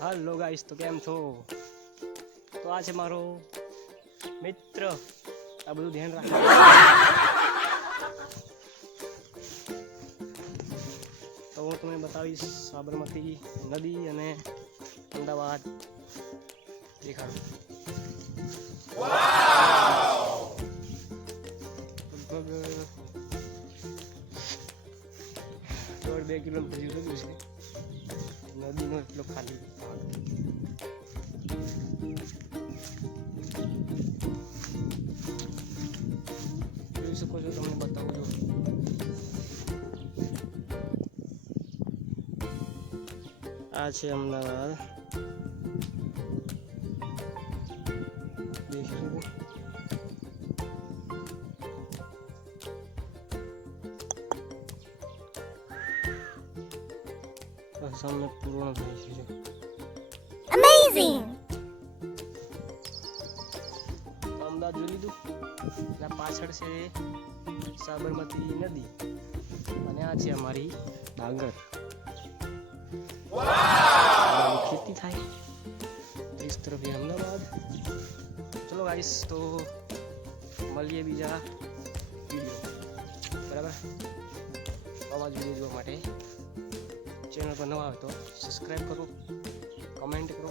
હાલો guys તો કેમ છો? તો આ છે મારો મિત્ર. આ બધું ધ્યાન રાખો તો હું તમને બતાવીશ સાબરમતી નદી અને અમદાવાદ દેખાડું. લગભગ દોઢ બે કિલોમીટર જેવું છે. નદીનો એટલો ખાલી ભાગ જોઈ શકો છો તમને બતાવું છું આ છે અમદાવાદ બસ સામે પૂર્ણ થાય છે અમેઝિંગ અમદાવાદ જોઈ લીધું. અને પાછળ છે સાબરમતી નદી. અને આ છે અમારી ડાંગર. ખેતી થાય. ત્રીસ તરફ અમદાવાદ. ચલો ગાઈસ તો મળીએ બીજા વીડિયો બરાબર? આવા જ વીડિયો જોવા માટે. ચેનલ પર નવા આવે તો સબસ્ક્રાઈબ કરો કમેન્ટ કરો.